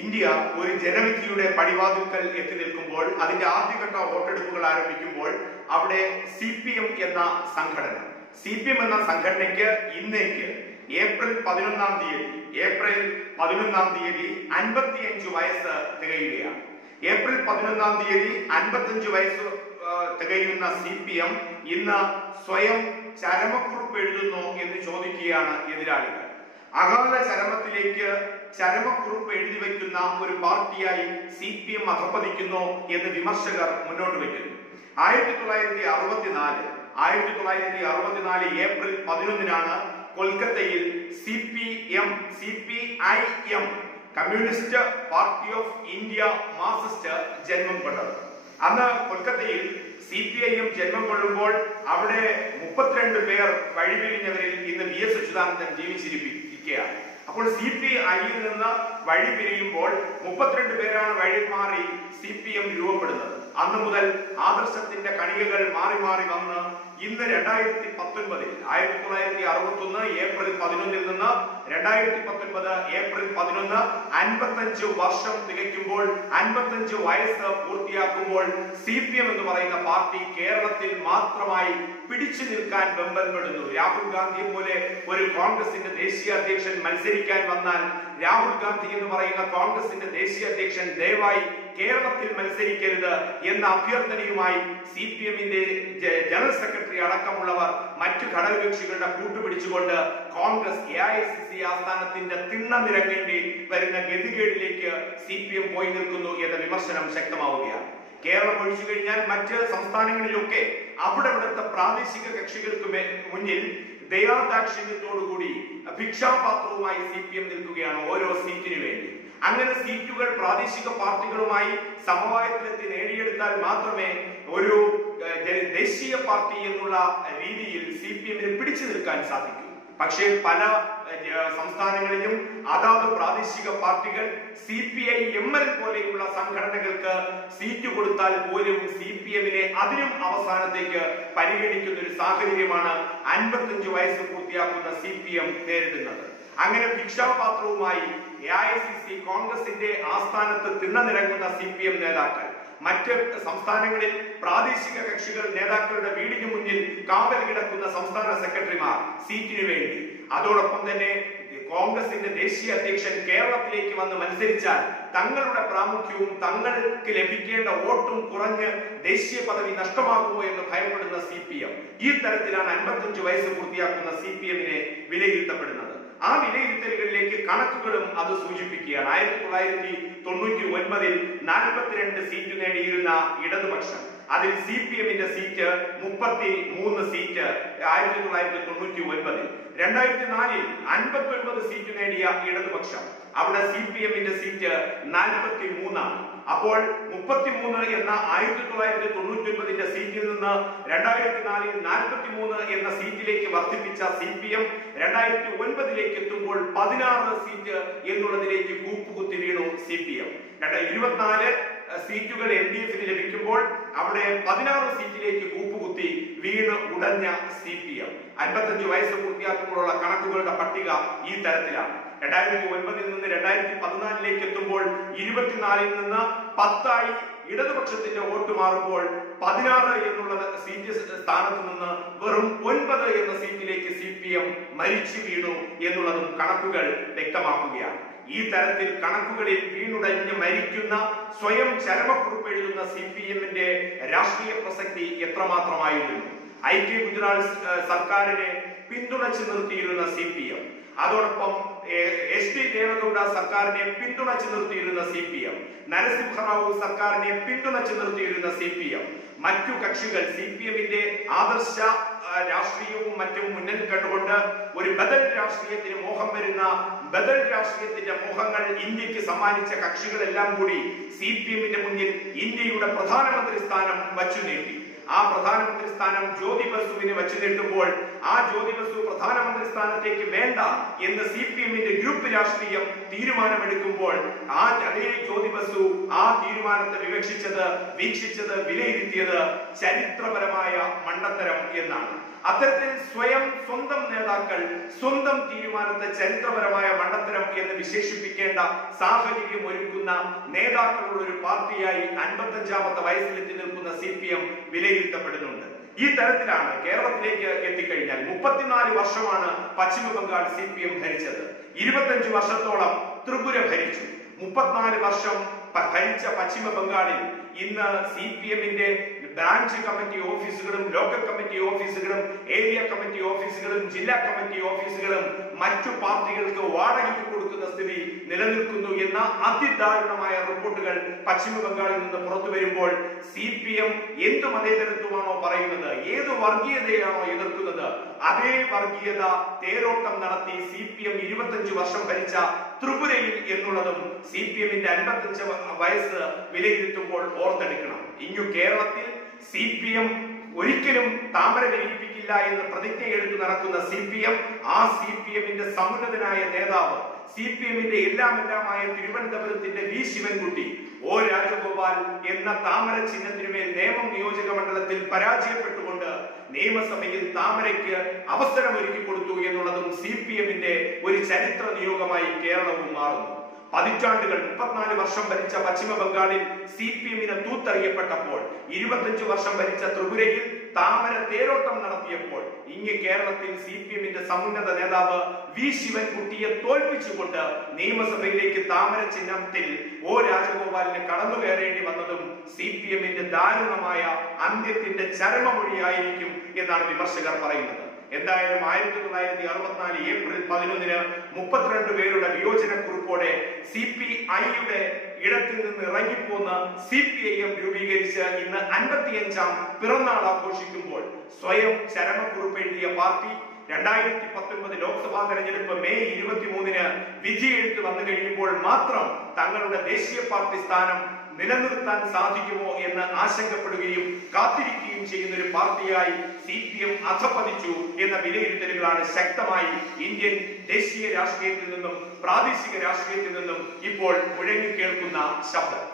India ഒരു ജനവിധിയുടെ പടിവാതിൽക്കൽ എത്തി നിൽക്കുമ്പോൾ, അതിന്റെ ആദ്യഘട്ട വോട്ടെടുപ്പുകൾ ആരംഭിക്കുമ്പോൾ അവിടെ CPM എന്ന സംഘടന, CPM എന്ന സംഘടനയ്ക്ക് ഇന്നേക്ക് ഏപ്രിൽ 11-ാം തീയതി 55 വയസ്സ് തികയുകയാണ്. ഏപ്രിൽ 11-ാം തീയതി 55 വയസ്സ് തികയുന്ന CPM ഇന്ന് സ്വയം ചരമക്കുറിപ്പ് എഴുതുന്നു എന്ന് ചോദിക്കുകയാണ് എതിരാളികൾ. അകാല ചരമത്തിലേക്ക് ചരമക്കുറിപ്പ് എഴുതി വയ്ക്കുന്ന ഒരു പാർട്ടിയായി CPM അധപ്പതിക്കുന്നു എന്ന് വിമർശകർ മുന്നോട്ട് വയ്ക്കുന്നു. 1964 ഏപ്രിൽ 11-നാണ് കൊൽക്കത്തയിൽ CPIM communist party of India Marxist ജന്മം കൊണ്ടത്. അന്ന് കൊൽക്കത്തയിൽ CPIM ജന്മം കൊള്ളുമ്പോൾ അവിടെ 32 പേർ വഴിപിരിഞ്ഞവരിൽ ഇന്ന് VS അച്യുതാനന്ദൻ ജീവിച്ചിരിക്കുകയാണ്. അപ്പോൾ CPIയിൽ നിന്ന് വഴി പിരിയുമ്പോൾ 32 പേരാണ് വഴിമാറി CPM രൂപപ്പെടുന്നത്. അന്നു മുതൽ ആദർശത്തിന്റെ കണികകൾ മാറി മാറി വന്ന് ഇന്ന് 2019 1961 ഏപ്രിൽ 11-ൽ നിന്ന് 2019 ഏപ്രിൽ 11 55 വർഷം തികയ്ക്കുമ്പോൾ, 55 വയസ്സ് പൂർത്തിയാക്കുമ്പോൾ CPM എന്ന് പറയുന്ന പാർട്ടി കേരളത്തിൽ മാത്രമായി പിടിച്ചു നിൽക്കാൻ വെമ്പൽപ്പെടുന്നു. രാഹുൽ ഗാന്ധിയെ പോലെ ഒരു കോൺഗ്രസിന്റെ ദേശീയ അധ്യക്ഷൻ മത്സരിക്കാൻ വന്നാൽ രാഹുൽ ഗാന്ധി എന്ന് പറയുന്ന കോൺഗ്രസിന്റെ ദേശീയ അധ്യക്ഷൻ ദയവായി കേരളത്തിൽ മത്സരിക്കരുത് എന്ന അഭ്യർത്ഥനയുമായി CPMന്റെ ജനറൽ സെക്രട്ടറി അടക്കമുള്ളവർ മറ്റു ഘടകകക്ഷികളുടെ കൂട്ടുപിടിച്ചുകൊണ്ട് കോൺഗ്രസ് AICC ആസ്ഥാനത്തിന്റെ തിണ്ണ നിരങ്ങേണ്ടി വരുന്ന ഗതികേടിലേക്ക് CPM പോയി നിൽക്കുന്നു എന്ന വിമർശനം ശക്തമാവുകയാണ്. കേരളം ഒഴിച്ചു കഴിഞ്ഞാൽ മറ്റ് സംസ്ഥാനങ്ങളിലൊക്കെ അവിടുത്തെ പ്രാദേശിക കക്ഷികൾക്ക് മുന്നിൽ ദയാദാക്ഷിണ്യത്തോടുകൂടി ഭിക്ഷാപാത്രവുമായി CPM നിൽക്കുകയാണ് ഓരോ സീറ്റിനു വേണ്ടി. അങ്ങനെ സീറ്റുകൾ പ്രാദേശിക പാർട്ടികളുമായി സമവായത്തിലെത്തി നേടിയെടുത്താൽ മാത്രമേ ഒരു ദേശീയ പാർട്ടി എന്നുള്ള രീതിയിൽ CPMന് പിടിച്ചു നിൽക്കാൻ സാധിക്കൂ. പക്ഷേ പല സംസ്ഥാനങ്ങളിലും അതാത് പ്രാദേശിക പാർട്ടികൾ CPI-ML പോലെയുള്ള സംഘടനകൾക്ക് സീറ്റ് കൊടുത്താൽ പോലും CPMനെ അതിനും അവസാനത്തേക്ക് പരിഗണിക്കുന്ന ഒരു സാഹചര്യമാണ് 55 വയസ്സ് പൂർത്തിയാക്കുന്ന CPM നേരിടുന്നത്. അങ്ങനെ ഭിക്ഷാപാത്രവുമായി AICC കോൺഗ്രസിന്റെ ആസ്ഥാനത്ത് തിണ്ണനിരങ്ങുന്ന CPM നേതാക്കൾ മറ്റ് സംസ്ഥാനങ്ങളിൽ പ്രാദേശിക കക്ഷികൾ നേതാക്കളുടെ വീടിന് മുന്നിൽ കാവൽ കിടക്കുന്ന സംസ്ഥാന സെക്രട്ടറിമാർ സീറ്റിനു വേണ്ടി. അതോടൊപ്പം തന്നെ കോൺഗ്രസിന്റെ ദേശീയ അധ്യക്ഷൻ കേരളത്തിലേക്ക് വന്ന് മത്സരിച്ചാൽ തങ്ങളുടെ പ്രാമുഖ്യവും തങ്ങൾക്ക് ലഭിക്കേണ്ട വോട്ടും കുറഞ്ഞ് ദേശീയ പദവി നഷ്ടമാകുമോ എന്ന് ഭയപ്പെടുന്ന CPM ഈ തരത്തിലാണ് 55 വയസ്സ് പൂർത്തിയാക്കുന്ന CPMനെ വിലയിരുത്തപ്പെടുന്നത്. ആ വിലയിരുത്തലുകളിലേക്ക് കണക്കുകളും അത് സൂചിപ്പിക്കുകയാണ്. 1999-ൽ 42 സീറ്റ് നേടിയിരുന്ന ഇടതുപക്ഷം, അതിൽ CPMന്റെ സീറ്റ് 33 സീറ്റ് 1999. 2004-ൽ 59 സീറ്റ് നേടിയ ഇടതുപക്ഷം, അവിടെ CPMന്റെ സീറ്റ് 43 ആണ്. അപ്പോൾ 33 എന്ന 1999ന്റെ സീറ്റിൽ നിന്ന് 2004-ൽ 43 എന്ന സീറ്റിലേക്ക് വർദ്ധിപ്പിച്ച CPM 2009-ലേക്ക് എത്തുമ്പോൾ 16 സീറ്റ് എന്നുള്ളതിലേക്ക് കൂപ്പുകുത്തി വീണു CPM. 24 സീറ്റുകൾ LDFന് ലഭിക്കുമ്പോൾ അവിടെ 16 സീറ്റിലേക്ക് കൂപ്പുകുത്തി വീണ് ഉടഞ്ഞ CPM. 55 വയസ്സ് പൂർത്തിയാക്കുമ്പോഴുള്ള കണക്കുകളുടെ പട്ടിക ഈ തരത്തിലാണ്. 2009-ൽ നിന്ന് 2014-ലേക്ക് എത്തുമ്പോൾ 24-ൽ നിന്ന് 10 ഇടതുപക്ഷത്തിന്റെ വോട്ട് മാറുമ്പോൾ 16 എന്നുള്ള സീറ്റ് സ്ഥാനത്ത് നിന്ന് വെറും 9 എന്ന സീറ്റിലേക്ക് CPM മരിച്ചു വീണു എന്നുള്ളതും കണക്കുകൾ വ്യക്തമാക്കുകയാണ്. ഈ തരത്തിൽ കണക്കുകളിൽ വീണുടഞ്ഞ് മരിക്കുന്ന, സ്വയം ചരമക്കുറിപ്പ് എഴുതുന്ന CPMന്റെ രാഷ്ട്രീയ പ്രസക്തി എത്രമാത്രമായിരുന്നു. ഐക്യ ഗുജറാത്ത് സർക്കാരിനെ പിന്തുണച്ചു നിർത്തിയിരുന്ന CPM, അതോടൊപ്പം SD ദേവഗൌഡ സർക്കാരിനെ പിന്തുണച്ചു നിർത്തിയിരുന്ന CPM, നരസിംഹറാവു സർക്കാരിനെ പിന്തുണച്ചു നിർത്തിയിരുന്ന CPM, മറ്റു കക്ഷികൾ CPMന്റെ ആദർശ രാഷ്ട്രീയവും മറ്റും മുന്നിൽ കണ്ടുകൊണ്ട് ഒരു ബദൽ രാഷ്ട്രീയത്തിന് മോഹം വരുന്ന, ബദൽ രാഷ്ട്രീയത്തിന്റെ മോഹങ്ങൾ ഇന്ത്യക്ക് സമ്മാനിച്ച കക്ഷികളെല്ലാം കൂടി CPMന്റെ മുന്നിൽ ഇന്ത്യയുടെ പ്രധാനമന്ത്രി സ്ഥാനം വച്ചു നീട്ടി. ആ പ്രധാനമന്ത്രി സ്ഥാനം ജ്യോതി ബസുവിന് വച്ചു നീട്ടുമ്പോൾ ആ ജ്യോതി ബസു പ്രധാനമന്ത്രി സ്ഥാനത്തേക്ക് വേണ്ട എന്ന് CPMന്റെ ഗ്രൂപ്പ് രാഷ്ട്രീയം തീരുമാനമെടുക്കുമ്പോൾ അതേ ജ്യോതി ബസു ആ തീരുമാനത്തെ വീക്ഷിച്ചത്, വിലയിരുത്തിയത് ചരിത്രപരമായ മണ്ടത്തരം എന്നാണ്. അത്തരത്തിൽ സ്വന്തം നേതാക്കൾ സ്വന്തം തീരുമാനത്തെ ചരിത്രപരമായ മണ്ടത്തരം എന്ന് വിശേഷിപ്പിക്കേണ്ട സാഹചര്യം ഒരുക്കുന്ന നേതാക്കളുള്ള ഒരു പാർട്ടിയായി 55ാമത്തെ വയസ്സിലെത്തി നിൽക്കുന്ന CPM വിലയിരുത്തപ്പെടുന്നുണ്ട്. ഈ തരത്തിലാണ് കേരളത്തിലേക്ക് എത്തിക്കഴിഞ്ഞാൽ 34 വർഷമാണ് പശ്ചിമ ബംഗാൾ CPM ഭരിച്ചത്. 25 വർഷത്തോളം ത്രിപുര ഭരിച്ചു. 34 വർഷം ഭരിച്ച പശ്ചിമ ബംഗാളിൽ ഇന്ന് CPMന്റെ ബ്രാഞ്ച് കമ്മിറ്റി ഓഫീസുകളും ലോക്കൽ കമ്മിറ്റി ഓഫീസുകളും ഏരിയ കമ്മിറ്റി ഓഫീസുകളും ജില്ലാ കമ്മിറ്റി ഓഫീസുകളും മറ്റു പാർട്ടികൾക്ക് വാടകയ്ക്ക് കൊടുക്കുന്ന സ്ഥിതി നിലനിൽക്കുന്നു എന്ന അതിദാരുണമായ റിപ്പോർട്ടുകൾ പശ്ചിമ ബംഗാളിൽ നിന്ന് പുറത്തു വരുമ്പോൾ CPM എന്ത് മതേതരത്വമാണോ പറയുന്നത്, ഏത് വർഗീയതയാണോ എതിർക്കുന്നത്, അതേ വർഗീയത തേരോട്ടം നടത്തി CPM 25 വർഷം ഭരിച്ച ത്രിപുരയിൽ എന്നുള്ളതും CPMന്റെ 55 വയസ്സ് വിലയിരുത്തുമ്പോൾ ഓർത്തെടുക്കണം. ഇങ്ങു കേരളത്തിൽ CPM ഒരിക്കലും താമര വിരിയിപ്പിക്കില്ല എന്ന് പ്രതിജ്ഞയെടുത്ത് നടക്കുന്ന CPM, ആ CPMന്റെ സമുന്നതനായ നേതാവ്, CPMന്റെ എല്ലാമായ തിരുവനന്തപുരത്തിന്റെ V. ശിവൻകുട്ടി O. രാജഗോപാൽ എന്ന താമര ചിഹ്നത്തിനുമേൽ നേമം നിയോജക മണ്ഡലത്തിൽ പരാജയപ്പെട്ടുകൊണ്ട് നിയമസഭയിൽ താമരയ്ക്ക് അവസരമൊരുക്കി കൊടുത്തു എന്നുള്ളതും CPMന്റെ ഒരു ചരിത്ര നിയോഗമായി കേരളവും മാറുന്നു. പതിറ്റാണ്ടുകൾ 34 വർഷം ഭരിച്ച പശ്ചിമ ബംഗാളിൽ CPMന് തൂത്തെറിയപ്പെട്ടപ്പോൾ 25 വർഷം ഭരിച്ച ത്രിപുരയിൽ താമര തേരോട്ടം നടത്തിയപ്പോൾ ഇങ്ങ് കേരളത്തിൽ CPMന്റെ സമുന്നത നേതാവ് V. ശിവൻകുട്ടിയെ തോൽപ്പിച്ചുകൊണ്ട് നിയമസഭയിലേക്ക് താമര ചിഹ്നത്തിൽ O. രാജഗോപാലിന് കടന്നു കയറേണ്ടി വന്നതും CPMന്റെ ദാരുണമായ അന്ത്യത്തിന്റെ ചരമമൊഴിയായിരിക്കും എന്നാണ് വിമർശകർ പറയുന്നത്. എന്തായാലും 1964 ഏപ്രിൽ 11-ന് 32 പേരുടെ വിയോജനക്കുറിപ്പോടെ CPIയുടെ ഇടത്തിൽ നിന്ന് ഇറങ്ങിപ്പോന്ന CPIM രൂപീകരിച്ച് ഇന്ന് 55ാം പിറന്നാൾ ആഘോഷിക്കുമ്പോൾ സ്വയം ചരമക്കുറിപ്പ് എഴുതിയ പാർട്ടി 2019 ലോക്സഭാ തെരഞ്ഞെടുപ്പ് മെയ് 23-ന് വിധിയെഴുത്ത് വന്നു കഴിയുമ്പോൾ മാത്രം തങ്ങളുടെ ദേശീയ പാർട്ടി സ്ഥാനം നിലനിർത്താൻ സാധിക്കുമോ എന്ന് ആശങ്കപ്പെടുകയും കാത്തിരിക്കുകയും ചെയ്യുന്ന ഒരു പാർട്ടിയായി CPM അധപ്പതിച്ചു എന്ന വിലയിരുത്തലുകളാണ് ശക്തമായി ഇന്ത്യൻ ദേശീയ രാഷ്ട്രീയത്തിൽ നിന്നും പ്രാദേശിക രാഷ്ട്രീയത്തിൽ നിന്നും ഇപ്പോൾ മുഴങ്ങിക്കേൾക്കുന്ന ശബ്ദം.